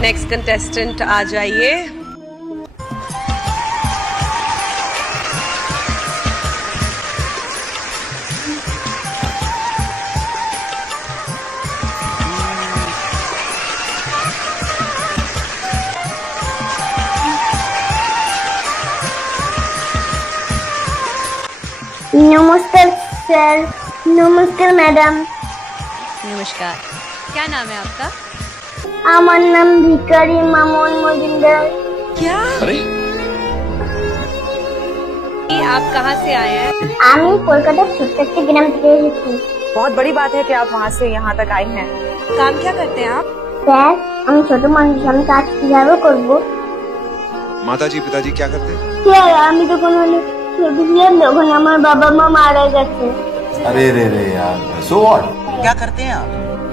Next contestant आ जाइए। नमस्कार sir. नमस्कार मैडम। नमस्कार। क्या नाम है आपका? আমার নাম ভিকারি মামুন মজুমদার। क्या? अरे आप कहाँ से आए हैं? আমি কলকাতার ছোট্ট একটা গ্রাম থেকে এসেছি। बहुत बड़ी बात है कि आप वहाँ से यहाँ तक आई हैं। काम क्या करते हैं आप? স্যার আমি ছোট মানুষ, আমি কাজ কিভাবে করব? माताजी पिताजी क्या करते हैं? স্যার আমি যখন ছোট ছিলাম তখন আমার বাবা মা मारा গেছে। अरे रे रे यार, सो व्हाट? क्या करते हैं आप?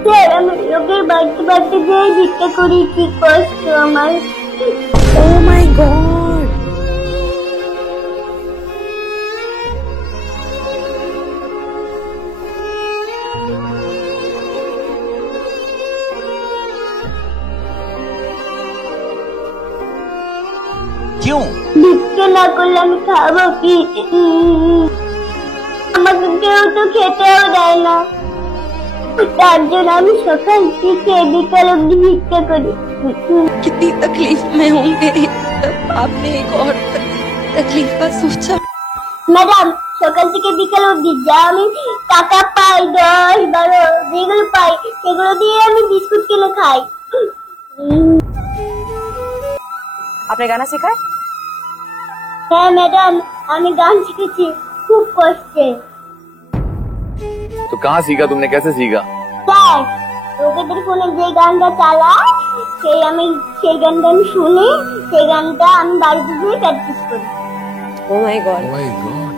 স্যার আমি লোকের বাড়িতে বাড়িতে যেয়ে ভিক্ষা করি, কি কষ্ট আমার। Oh my God! क्यों? ভিক্ষা না করলে আমি খাবো কি? আমাকে কেউ তো খেতেও দেয় না, তার জন্য আমি সকাল থেকে বিকাল অব্দি ভিক্ষা করি। कितनी तकलीफ में होंगे तब आपने एक और तकलीफ का सोचा। ম্যাডাম সকাল থেকে বিকাল অব্দি যা আমি টাকা পাই 10-12 যেগুলো পাই সেগুলো দিয়ে আমি বিস্কুট কিনে খাই। आपने गाना सीखा है? হ্যাঁ ম্যাডাম আমি গান শিখেছি খুব কষ্টে। तो कहाँ सीखा तुमने, कैसे सीखा? স্যার লোকেদের ফোনে যে গানটা চালায় সেই গানটা আমি শুনি, সেই গানটা আমি বাড়িতে গিয়ে প্র্যাকটিস করি। Oh my God! Oh my God.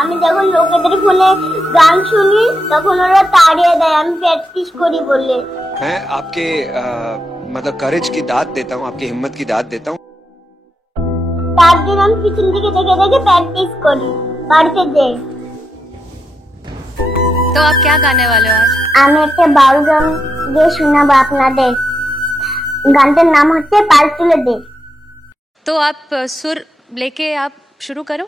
আমি যখন লোকেদের ফোনে গান শুনি তখন ওরা তাড়িয়ে দেয় আমি প্র্যাকটিস করি বলে। मैं आपके मतलब करेज की दाद देता हूँ, आपकी हिम्मत की दाद देता हूँ। তার জন্য আমি পিছন দিকে দেখে দেখে প্র্যাকটিস করি বাড়িতে যেয়ে। तो आप क्या गाने वाले हो आज? আমি একটা বাউল গান গিয়ে শোনাবো আপনাদের। গানটার নাম হচ্ছে পাল তুলে দে। तो आप सुर लेके आप शुरू करो।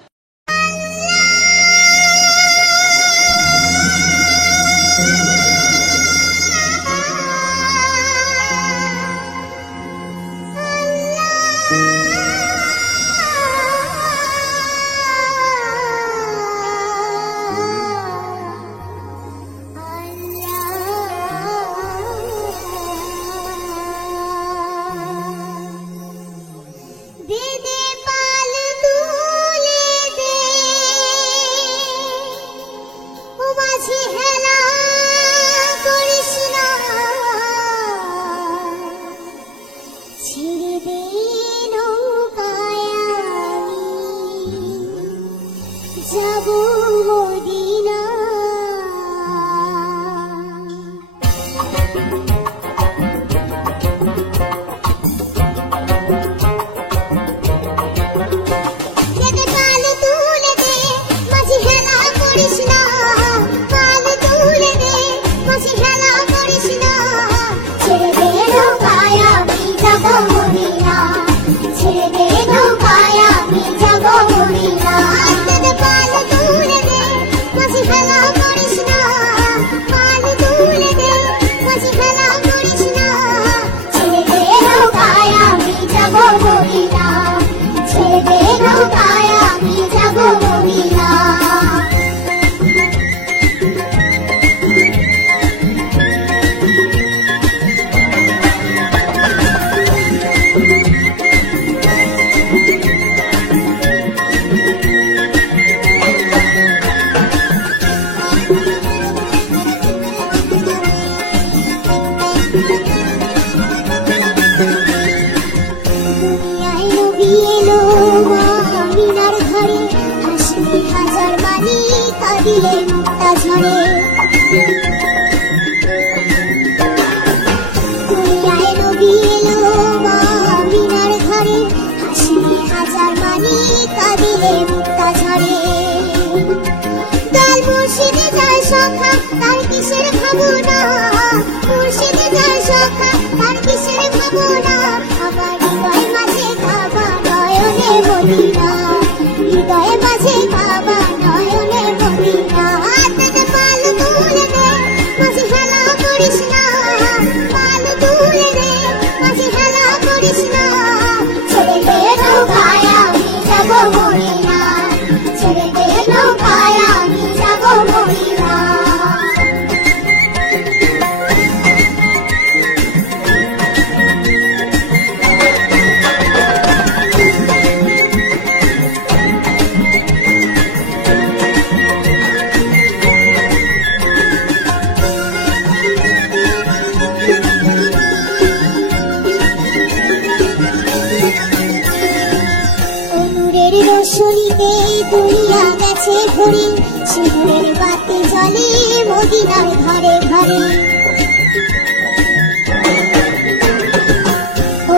दे दे पाल तुले दे ও মাঝি হেলা করিস না ছেড়ে দে নৌকায় আমি যাব মদিনা। দিলে মুক্তা ঝরে দুনিয়ায় নবী এলো মামিনার ঘরে হাসি হাজার মানি কাঁদিলে মুক্তা ঝরে দল মুর্শিদে যায় সখা তার কিসের ভাবনা মুর্শিদে যায় সখা তার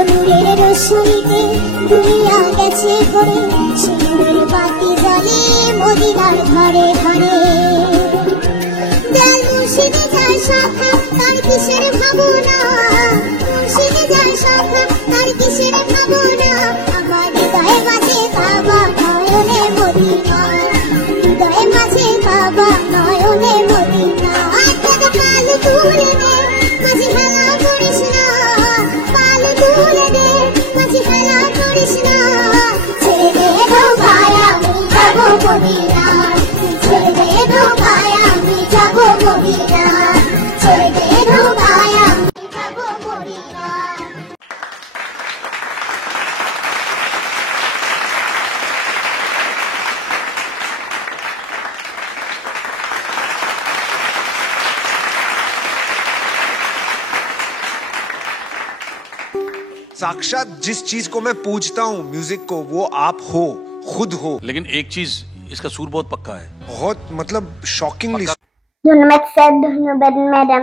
নূরের রোশনীতে দুনিয়া গেছে ভরে, সিঁদুর বাতি জ্বলে মদিনার ঘরে ঘরে। দয়াল মুর্শিদে যার শাখা তার কিসের ভাবনা, মুর্শিদে যার শাখা তার কিসের ভাবনা। আমার হৃদয়ে বাজে বাবা নয়নে মদিনা, হৃদয়ে বাজে বাবা নয়নে মদিনা। তোকে পাল তুলে দে মাঝে খেলা করিস না, পাল তুলে দে মাঝে খেলা করিস না। ছেড়ে দে গো ভাই আমি যাবো মদিনা, ছেড়ে দে গো ভাই আমি যাবো মদিনা, ছেড়ে দে গো ভাই আমি যাবো মদিনা। साक्षात जिस चीज को मैं पूजता हूँ म्यूजिक को, वो आप हो, खुद हो। लेकिन एक चीज, इसका सुर बहुत पक्का है। बहुत मतलब शॉकिंगली। ধন্যবাদ স্যার, ধন্যবাদ ম্যাডাম।